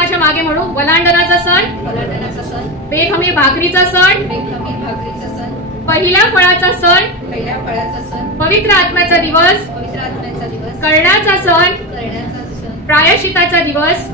माझ्या मागे म्हणू, वलांडणाचा सण, बेखमीर भाकरीचा सण, पहिल्या फळाचा सण, पवित्र आत्म्याचा दिवस, करण्याचा सण, प्रायश्चिताचा दिवस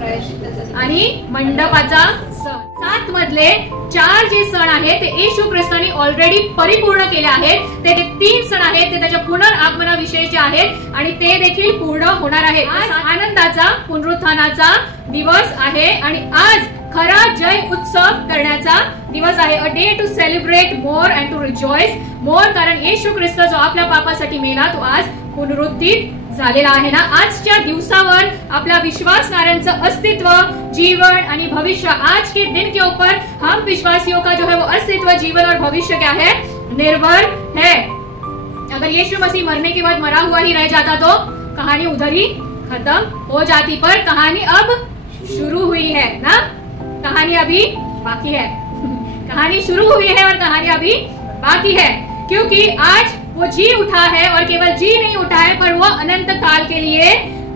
आणि मंडपाचा सण. 7 मधले 4 जे सण आहेत ते येशू ख्रिस्तानी ऑलरेडी परिपूर्ण केले आहेत. ते 3 सण आहेत ते त्याच्या पुनरागमनाविषयीचे आहेत आणि ते देखील पूर्ण होणार आहेत. आज आनंदाचा पुनरुत्थानाचा दिवस आहे आणि आज खरा जय उत्सव करण्याचा दिवस आहे. A day to celebrate more and to rejoice more, कारण येशू ख्रिस्त जो आपल्या पापासाठी मेला तो आज पुनरुत्थित झालेला आहे ना. आजच्या दिवसावर आपल्या विश्वासणाऱ्यांचं अस्तित्व, जीवन आणि भविष्य, आज के दिन के ऊपर हम विश्वासियों का जो है वो अस्तित्व, जीवन और भविष्य क्या है, निर्भर है. अगर यीशु मसीह मरने के बाद मरा हुआ ही रह जाता तो कहानी उधर ही खत्म हो जाती, पर कहानी अब शुरू हुई है ना. कहानी अभी बाकी है, कहानी शुरू हुई है और कहानी अभी बाकी है, क्योंकि आज वो जी उठा है और केवल जी नहीं उठा है पर वो अनंत काल के लिए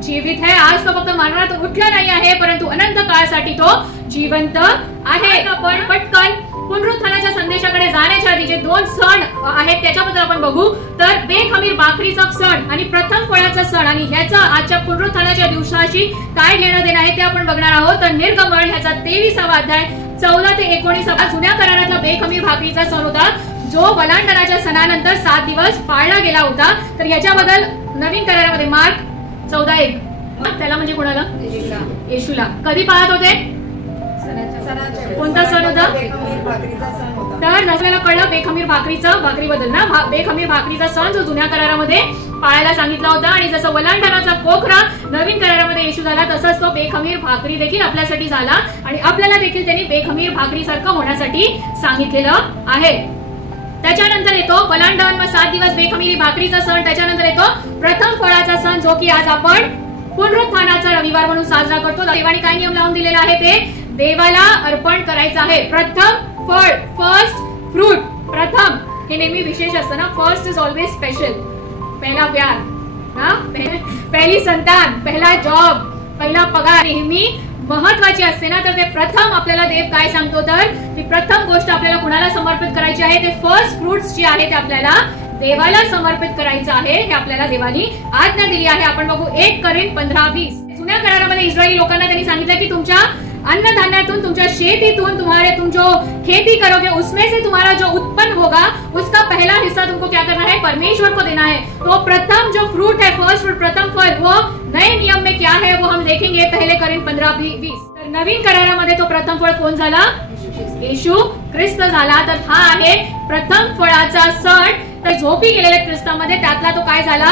जीवित है. आज तो फक्त मरणार तो उठला नाही आहे, परंतु अनंत काळासाठी तो जिवंत आहे. आपण पटकन पुनरुत्थानाच्या संदेशाकडे जाण्याच्या आधी जे 2 सण आहेत त्याच्याबद्दल आपण बघू. तर बेखमीर भाकरीचा सण आणि प्रथम फळाचा सण आणि ह्याचा आजच्या पुनरुत्थानाच्या दिवसाशी काय घेणं देणं आहे ते आपण बघणार आहोत. तर निर्गमन ह्याचा 23वा अध्याय 14 ते 19. जुन्या करारातला बेखमीर भाकरीचा सण होता जो वलांडणाच्या सणानंतर 7 दिवस पाळला गेला होता. तर याच्याबद्दल नवीन करारामध्ये मार्क 14:1 त्याला म्हणजे कोणाला, येशूला कधी पाळत होते, कोणता सण होता, तर आपल्याला कळलं बेखमीर भाकरीबद्दल ना. बेखमीर भाकरीचा सण जो जुन्या करारामध्ये पाळायला सांगितला होता आणि जसं वलांडणाचा कोकरा नवीन करारामध्ये येशू झाला तसंच तो बेखमीर भाकरी देखील आपल्यासाठी झाला आणि आपल्याला देखील त्यांनी बेखमीर भाकरी सारखं होण्यासाठी सांगितलेलं आहे. त्याच्यानंतर येतो वलांडण, मग 7 दिवस बेखमीर भाकरीचा सण. त्याच्यानंतर येतो प्रथम फळाचा सण जो की आज आपण पुनरुत्थानाचा रविवार म्हणून साजरा करतो. देवाने काय नियम लावून दिलेला आहे ते देवाला अर्पण करायचं आहे. प्रथम फळ, फर्स्ट फ्रूट, प्रथम हे नेहमी विशेष असतं ना. फर्स्ट इज ऑलवेज स्पेशल, पहिला प्यार ना, पहिली संतान, पहिला जॉब, पहिला पगार नेहमी महत्वाची असते ना. तर ते प्रथम आपल्याला देव काय सांगतो, तर ती प्रथम गोष्ट आपल्याला कुणाला समर्पित करायची आहे, ते फर्स्ट फ्रुट्स जे आहे ते आपल्याला देवाला समर्पित करायचं आहे. हे आपल्याला देवानी आज्ञा दिली आहे. आपण बघू 1 कोरिंथ 15:20. जुन्या करारामध्ये इस्रायली लोकांना त्यांनी सांगितलं की तुमच्या अन्नधान्यातून, तुमच्या शेतीतून, तुम जो खेती करोगे उसमें से तुम्हारा जो उत्पन्न होगा उसका पहला हिस्सा तुमको क्या करना है, परमेश्वर को देना है. तो प्रथम जो फ्रूट है, फर्स्ट फ्रूट, प्रथम फल, वो नए नियम में क्या है वो हम देखेंगे 1 कोरिंथ 15:20. तर नवीन करारामध्ये तो प्रथम फळ कोण झाला, येशू ख्रिस्त झाला. तर हा आहे प्रथम फळाचा सण. तर झोपी गेलेल्या ख्रिस्तामध्ये त्यातला तो काय झाला,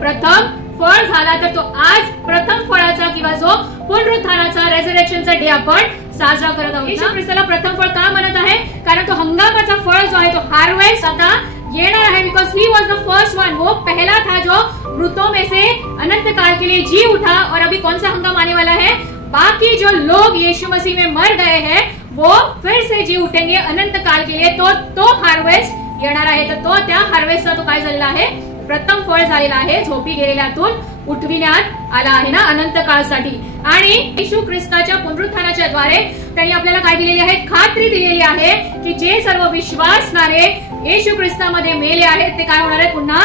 प्रथम फळ झाला. तर तो आज प्रथम फळाचा किंवा जो पुनरुत्थानाचा रेझरेक्शनचा डे आपण साजरा करत आहोत. येशू ख्रिस्ताला प्रथम फळ का म्हणत आहे, कारण तो हंगामाचा फळ जो आहे तो हार्वेस्ट आता येणार आहे. Because he was the first one, वो पहला था जो मृतों में से अनंत काल के लिए जी उठा. और अभी कौन सा हंगाम आने वाला है, बाकी जो लोग यीशु मसीह में मर गए हैं वो फिर से जी उठेंगे अनंत काल के लिए. तो हार्वेस्ट येणार आहे. तर तो त्या हार्वेस्टचा तो काय झालेला आहे, प्रथम फळ झालेला आहे. झोपी गेलेल्यातून उठविण्यात आला आहे ना अनंत काळासाठी. आणि येशू ख्रिस्ताच्या पुनरुत्थानाच्या द्वारे त्यांनी आपल्याला काय दिलेली आहे, खात्री दिलेली आहे की जे सर्व विश्वासणारे येशू ख्रिस्तामध्ये मेले आहेत ते काय होणार आहेत, पुन्हा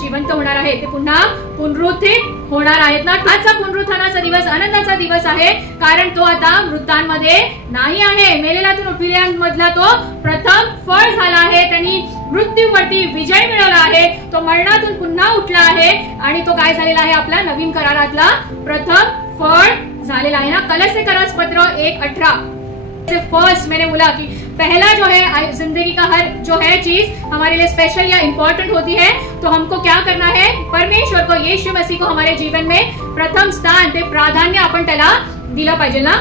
जिवंत होणार आहेत, ते पुन्हा पुनरुत्थित होणार आहेत ना. आजचा पुनरुत्थानाचा दिवस आनंदाचा दिवस आहे, कारण तो आता मृतांमध्ये नाही आहे. मेलेल्यातून उठविलेल्यांमधला तो प्रथम फळ झाला आहे. त्यांनी मृत्यूवरती विजय मिळवला आहे. तो मरणातून पुन्हा उठला आहे आणि तो काय झालेला आहे, आपला नवीन करारातला प्रथम फळ झालेला आहे ना. कलस्य पत्र 1:18. फर्स्ट मैंने बोला कि पहला जो है जिंदगी का हर जो है चीज हमारे लिए स्पेशल या इम्पोर्टेंट होती है, तो हमको क्या करना है, परमेश्वर को, यीशु मसीह को हमारे जीवन में प्रथम स्थान, ते प्राधान्य आपण त्याला दिलं पाहिजे ना.